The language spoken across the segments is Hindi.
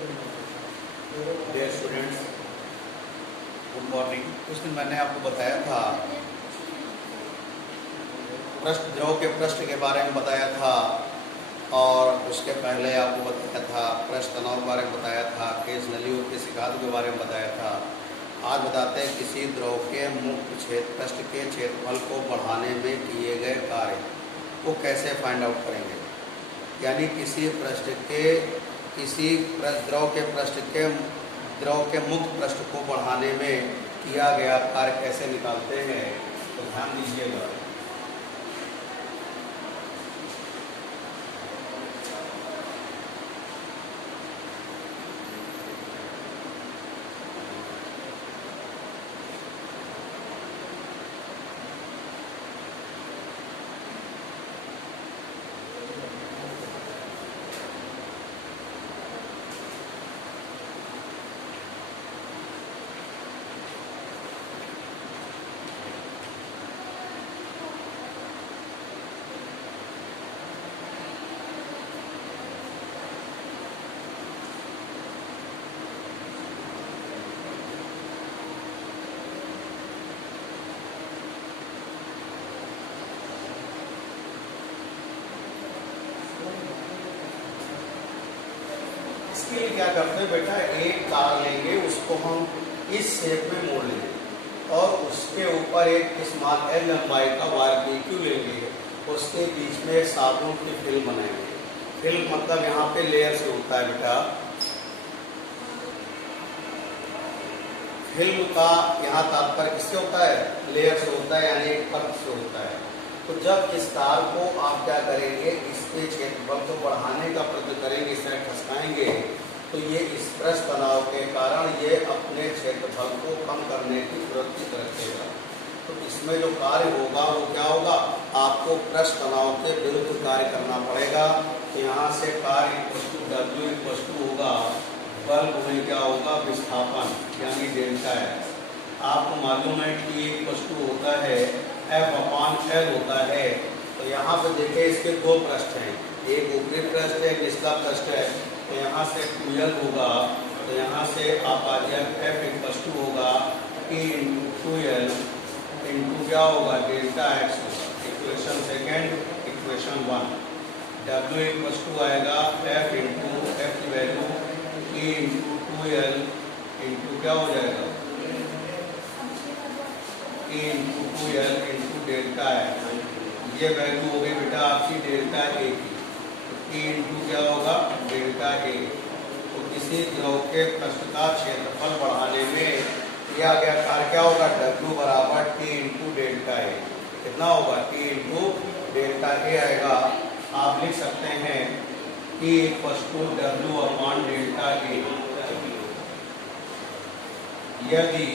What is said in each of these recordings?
Dear students, good morning. कुछ दिन मैंने आपको बताया था, पृष्ठ द्रव के पृष्ठ के बारे में बताया था, और उसके पहले आपको बताया था पृष्ठ तनाव के बारे में बताया था, केस नलियों के सिकात के बारे में बताया था। आज बताते हैं किसी द्रव के मुक्त क्षेत्र पृष्ठ के क्षेत्रफल को बढ़ाने में किए गए कार्य को कैसे फाइंड आउट करेंगे। यानी किसी द्रव के मुक्त पृष्ठ को बढ़ाने में किया गया कार्य कैसे निकालते हैं, तो ध्यान दीजिएगा। इसके लिए क्या करते हैं बेटा, एक तार लेंगे, उसको हम इस शेप में मोड़ लेंगे और उसके ऊपर एक स्मॉल एल लंबाई का बारबेक्यू लेंगे, उसके बीच में साबुन की फिल्म बनाएंगे। फिल्म मतलब यहाँ पे लेयर से होता है बेटा, फिल्म का यहाँ तात्पर्य किससे होता है, लेयर से होता है, यानी एक परत से होता है। तो जब इस तार को आप क्या करेंगे, इसके क्षेत्रफल को बढ़ाने का प्रयत्न करेंगे, इस तरह खसकाएंगे, तो ये इस पृष्ठ तनाव के कारण ये अपने क्षेत्रफल को कम करने की प्रवृत्ति रखेगा। तो इसमें जो कार्य होगा वो क्या होगा, आपको पृष्ठ तनाव के विरुद्ध कार्य करना पड़ेगा। तो यहाँ से कार्य W होगा बल गुणे क्या होगा, विस्थापन, यानी डेल्टा एक्स। आपको मालूम है कि एक वस्तु होता है F/L होता है। तो यहाँ पे देखिए इसके दो पृष्ठ हैं, एक ऊपरी पृष्ठ है, निचला पृष्ठ है। तो यहाँ से 2L होगा, तो यहाँ से आप आ जाए F होगा P × 2L इंटू क्या होगा, डेल्टा एक्स होगा। इक्वेशन सेकेंड, इक्वेशन 1, W आएगा F की वैल्यू P × 2L इंटू क्या हो जाएगा, P × 2L into delta x. ये वैल्यू हो गई बेटा आपकी डेल्टा ए की। P इंटू क्या होगा, डेल्टा ए। तो किसी द्रव के पृष्ठ का क्षेत्रफल बढ़ाने में किया गया कार्य क्या होगा, W बराबर T इंटू डेल्टा ए। कितना होगा, T इंटू डेल्टा ए आएगा। आप लिख सकते हैं T = W/डेल्टा ए। यदि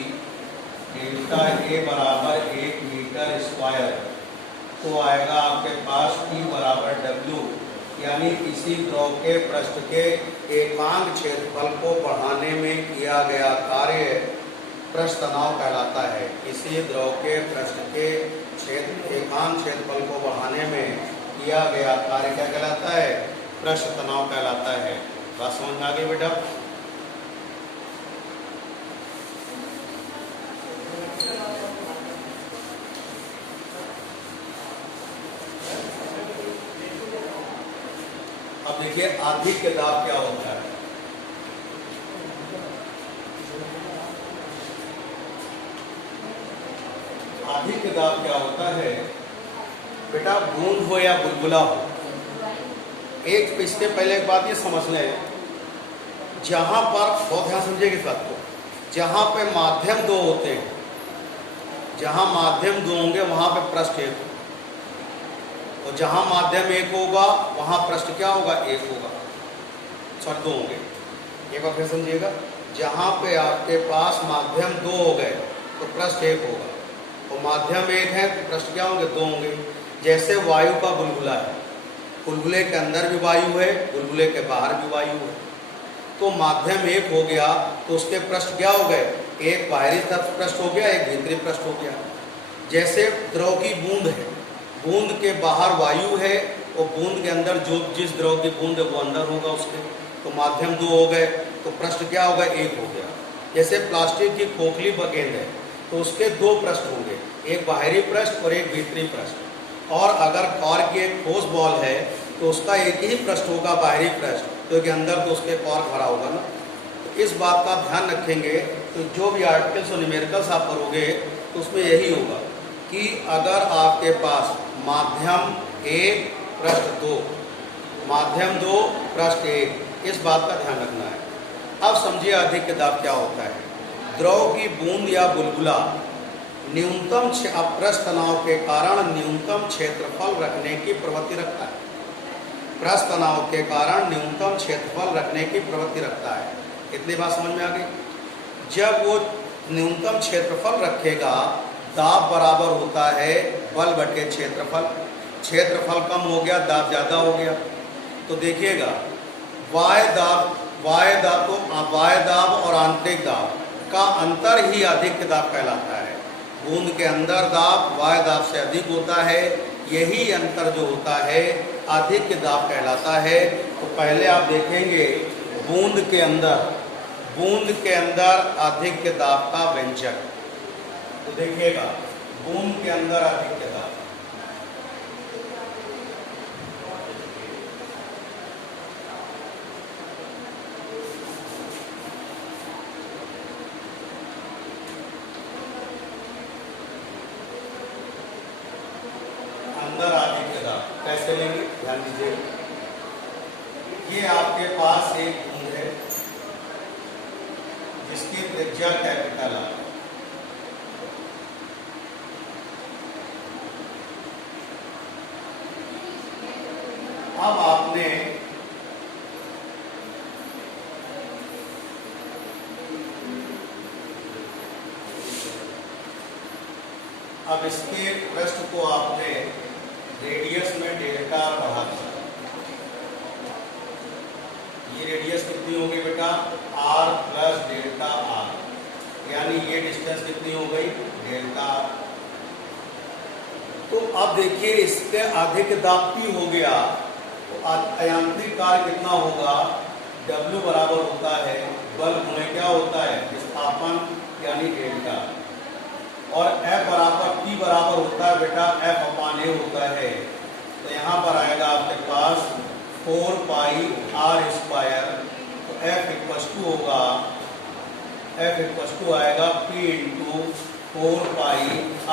डेल्टा ए बराबर 1 मीटर स्क्वायर, तो आएगा आपके पास T बराबर W, यानी किसी द्रव के पृष्ठ के एकांक क्षेत्रफल को बढ़ाने में किया गया कार्य पृष्ठ तनाव कहलाता है। किसी द्रव के पृष्ठ के एकांक क्षेत्रफल को बढ़ाने में किया गया कार्य क्या कहलाता है, पृष्ठ तनाव कहलाता है। बात समझ में आ गई बेटा। अब देखिए आधिक्य दाब क्या होता है। आधिक्य दाब क्या होता है बेटा, बूंद हो या बुलबुला हो। एक इसके पहले एक बात ये समझ लें, जहां पर बहुत ध्यान समझिएगा इस बात को, जहां पे माध्यम दो होते हैं, जहां माध्यम दो होंगे वहां पे पृष्ठ एक, और जहां माध्यम एक होगा वहां पृष्ठ क्या होगा, एक होगा, सॉरी दो होंगे। एक बार फिर समझिएगा, जहां पे आपके पास माध्यम दो हो गए तो पृष्ठ एक होगा, और माध्यम एक है तो पृष्ठ क्या होंगे, दो होंगे। जैसे वायु का बुलबुला है, बुलबुले के अंदर भी वायु है, बुलबुले के बाहर भी वायु है। तो माध्यम एक हो गया तो उसके पृष्ठ क्या हो गए, एक बाहरी तरफ पृष्ठ हो गया, एक भीतरी पृष्ठ हो गया। जैसे द्रव की बूंद है, बूंद के बाहर वायु है और बूंद के अंदर जो जिस द्रव की बूंद है वो अंदर होगा उसके, तो माध्यम दो हो गए। तो पृष्ठ क्या होगा, एक हो गया। जैसे प्लास्टिक की खोखली गेंद है तो उसके दो पृष्ठ होंगे, एक बाहरी पृष्ठ और एक भीतरी पृष्ठ। और अगर कॉर्क की एक ठोस बॉल है तो उसका एक ही पृष्ठ होगा, बाहरी पृष्ठ, क्योंकि अंदर तो उसके कॉर्क भरा होगा ना। तो इस बात का ध्यान रखेंगे। तो जो भी आर्टिकल्स और न्यूमेरिकल्स आप करोगे तो उसमें यही होगा कि अगर आपके पास माध्यम 1 पृष्ठ 2, माध्यम 2 पृष्ठ 1, इस बात का ध्यान रखना है। अब समझिए अधिक दाब क्या होता है। द्रव की बूंद या बुलबुला न्यूनतम पृष्ठ तनाव के कारण न्यूनतम क्षेत्रफल रखने की प्रवृत्ति रखता है। पृष्ठ तनाव के कारण न्यूनतम क्षेत्रफल रखने की प्रवृत्ति रखता है। इतनी बात समझ में आ गई। जब वो न्यूनतम क्षेत्रफल रखेगा, दाब बराबर होता है बल बटे क्षेत्रफल। क्षेत्रफल कम हो गया, दाब ज़्यादा हो गया। तो देखिएगा, वाय दाब और आंतरिक दाब का अंतर ही अधिक दाब कहलाता है। बूंद के अंदर दाब वाय दाब से अधिक होता है, यही अंतर जो होता है अधिक दाब कहलाता है। तो पहले आप देखेंगे बूंद के अंदर अधिक दाब का व्यंजक। तो देखिएगा, बूंद के अंदर अधिक दाब, अंदर अधिक दाब कैसे लेंगे, ध्यान दीजिए। ये आपके पास एक बूंद है जिसकी त्रिज्या कैपिटल है। अब आपने इसके पृष्ठ को आपने रेडियस में डेल्टा बढ़ा दिया। ये रेडियस कितनी हो गई बेटा, r प्लस डेल्टा r, यानी ये डिस्टेंस कितनी हो गई, डेल्टा r। तो अब देखिए इसके अधिक दाब P हो गया तो यांत्रिक कार्य कितना होगा, W बराबर होता है बल गुणे क्या होता है, विस्थापन यानी डेल्टा। और F बराबर P बराबर होता है बेटा F अपान A होता है। तो यहाँ पर आएगा आपके पास 4 पाई r स्क्वायर। तो F इक्वस टू होगा, F इक्वस टू आएगा P into 4 pi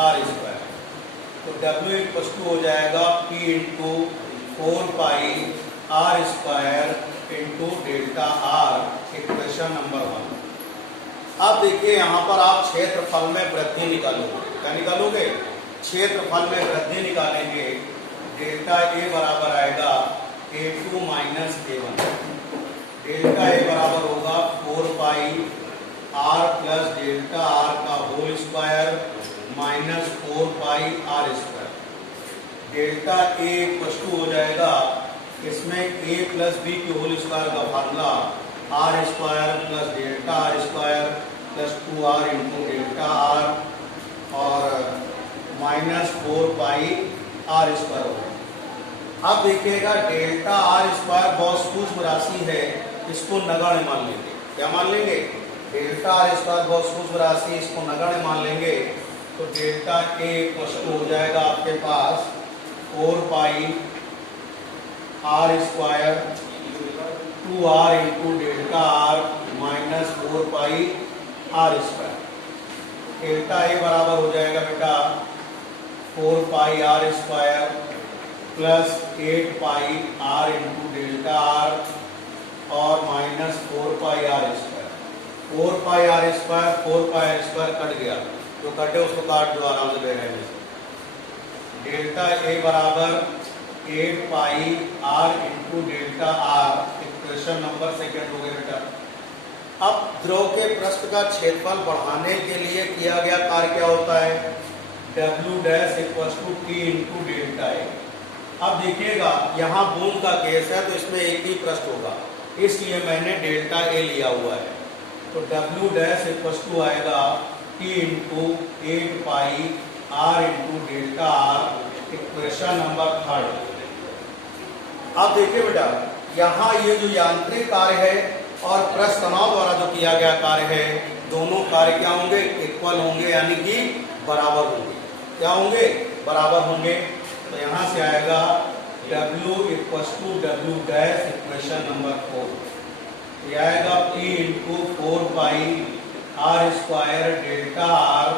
r square. तो W इक्वस टू हो जाएगा P into 4 pi r square into delta r, equation number 1। अब देखिए यहाँ पर आप क्षेत्रफल में वृद्धि निकालोगे। क्या निकालोगे, क्षेत्रफल में वृद्धि निकालेंगे। डेल्टा A बराबर आएगा A2 minus A1। Delta A बराबर होगा 4 pi r plus delta r का whole square minus 4 pi r स्क्वायर। डेल्टा A इक्वस टू हो जाएगा, इसमें A प्लस B की होल स्क्वायर का formula r square plus delta r square plus 2r into delta r और माइनस 4 पाई r स्क्वायर होगा। अब देखिएगा डेल्टा r स्क्वायर बहुत सूक्ष्म राशि है, इसको नगण्य मान लेंगे। क्या मान लेंगे, डेल्टा r स्क्वायर बहुत सूक्ष्म राशि, इसको नगण्य मान लेंगे। तो डेल्टा A इक्वस टू हो जाएगा आपके पास 4 pi r square 2r into delta r minus 4 pi r स्क्वायर। डेल्टा A बराबर हो जाएगा बेटा 4 पाई r स्क्वायर प्लस 8 पाई r इंटू डेल्टा r और minus 4 pi r square. 4 pi r square 4 pi r square cut गया, जो कटे उसको काट दो आराम से ले रहे हैं। डेल्टा A बराबर 8 पाई r into delta r, equation number 2 हो गया बेटा। अब द्रव के पृष्ठ का क्षेत्रफल बढ़ाने के लिए किया गया कार्य क्या होता है, W dash equals to T into delta A। अब देखिएगा यहाँ बूंद का केस है तो इसमें एक ही पृष्ठ होगा, इसलिए मैंने डेल्टा A लिया हुआ है। तो W डैश इक्वस टू आएगा T इंटू 8 पाई r into delta r, equation number 3। अब देखिए बेटा यहाँ ये जो यांत्रिक कार्य है और पृष्ठ तनाव द्वारा जो किया गया कार्य है, दोनों कार्य क्या होंगे? इक्वल होंगे, यानी कि बराबर होंगे। क्या होंगे? बराबर होंगे। तो यहां से आएगा W = W dash equation number 4। ये आएगा P × 4 पाई r² डेल्टा r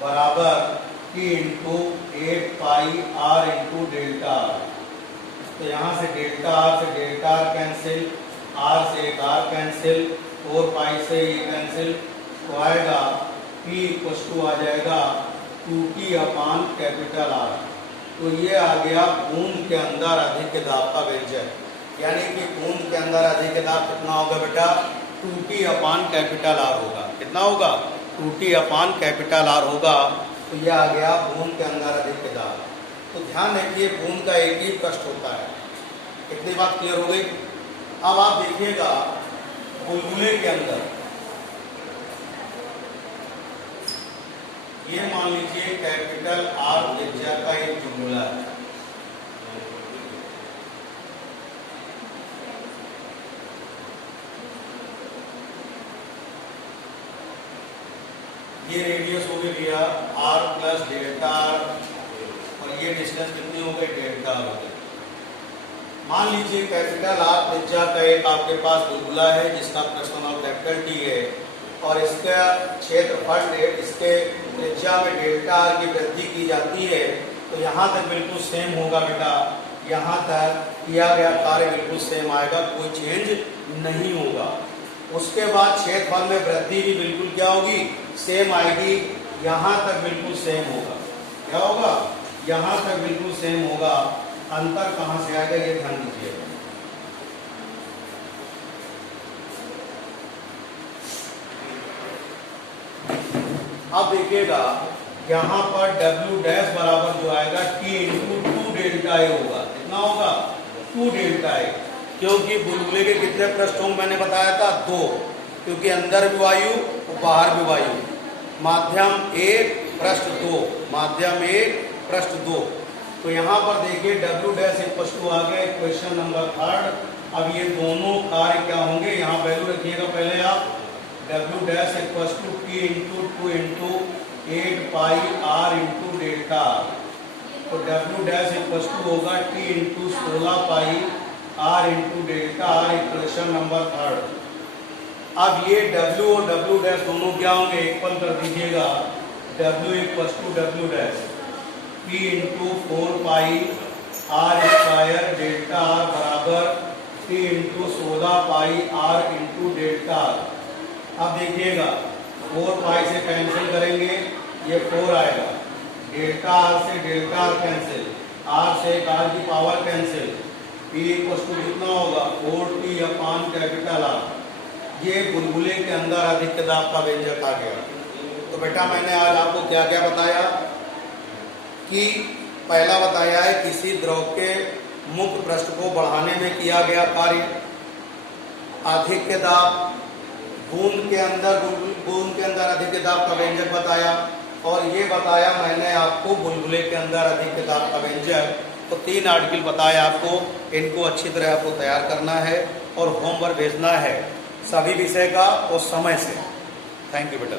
बराबर P × 8 पाई r × डेल्टा r। तो यहाँ से डेल्टा r कैंसिल, r से एक r कैंसिल, 4 पाई से ये कैंसिल, तो आएगा P = आ जाएगा 2T/R। तो ये आ गया बूंद के अंदर अधिक दाब का व्यंजक, यानी कि बूंद के अंदर अधिक दाब कितना होगा बेटा? 2T/R होगा। कितना होगा? 2T/R होगा। तो ये आ गया बूंद के अंदर अधिक दाब। तो ध्यान रखिए, बूंद का एक ही पृष्ठ होता है। इतनी बात क्लियर हो गई? अब आप देखिएगा बुलबुले के अंदर, ये मान लीजिए कैपिटल R त्रिज्या का एक बुलबुला है। ये रेडियस हो गई भैया r + डेल्टा r, और ये डिस्टेंस कितनी हो गई? डेल्टा r हो गई। मान लीजिए कैपिटल R त्रिज्या का एक आपके पास बुलबुला है जिसका पृष्ठ तनाव कैपिटल T है, और इसका क्षेत्रफल इसके त्रिज्या में डेल्टा r की वृद्धि की जाती है। तो यहाँ तक बिल्कुल सेम होगा बेटा, यहाँ तक किया गया कार्य बिल्कुल सेम आएगा, कोई चेंज नहीं होगा। उसके बाद क्षेत्रफल में वृद्धि भी बिल्कुल क्या होगी? सेम आएगी। यहाँ तक बिल्कुल सेम होगा। क्या होगा? यहाँ तक बिल्कुल सेम होगा। अंतर कहाँ से आएगा ये ध्यान दीजिएगा। अब देखिएगा यहाँ पर W डैश बराबर जो आएगा T × 2 डेल्टा A होगा। कितना होगा? 2 डेल्टा A, क्योंकि बुलबुले के कितने पृष्ठ होंगे मैंने बताया था? 2, क्योंकि अंदर भी वायु और बाहर भी वायु। माध्यम 1 पृष्ठ 2, माध्यम 1 पृष्ठ 2। तो यहाँ पर देखिए W डैश = आ गया इक्वेशन नंबर 3। अब ये दोनों कार्य क्या होंगे? यहाँ वैल्यू रखिएगा पहले आप। W डैश = T × 2 × 8 पाई r × डेल्टा r। तो W डैश = होगा T × 16 पाई r × delta r, equation number 3। अब ये W और W डैश दोनों क्या होंगे? इक्वल कर दीजिएगा। W = W डैश P × 4 पाई r² डेल्टा r बराबर T × 16 पाई r × डेल्टा r। अब देखिएगा 4 पाई से कैंसिल करेंगे, ये 4 आएगा, डेल्टा r से डेल्टा r कैंसिल, r से r की पावर कैंसिल, P = कितना होगा? 4T/R। ये बुलबुले के अंदर अधिक दाब का व्यंजक आ गया। तो बेटा मैंने आज आपको क्या क्या बताया कि पहला बताया है किसी द्रव के मुक्त पृष्ठ को बढ़ाने में किया गया कार्य, अधिक दाब, बूंद के अंदर अधिक दाब का व्यंजक बताया, और ये बताया मैंने आपको बुलबुले के अंदर अधिक दाब का व्यंजक। तो 3 आर्टिकल बताया आपको, इनको अच्छी तरह आपको तैयार करना है और होमवर्क भेजना है सभी विषय का और समय से। थैंक यू बेटा।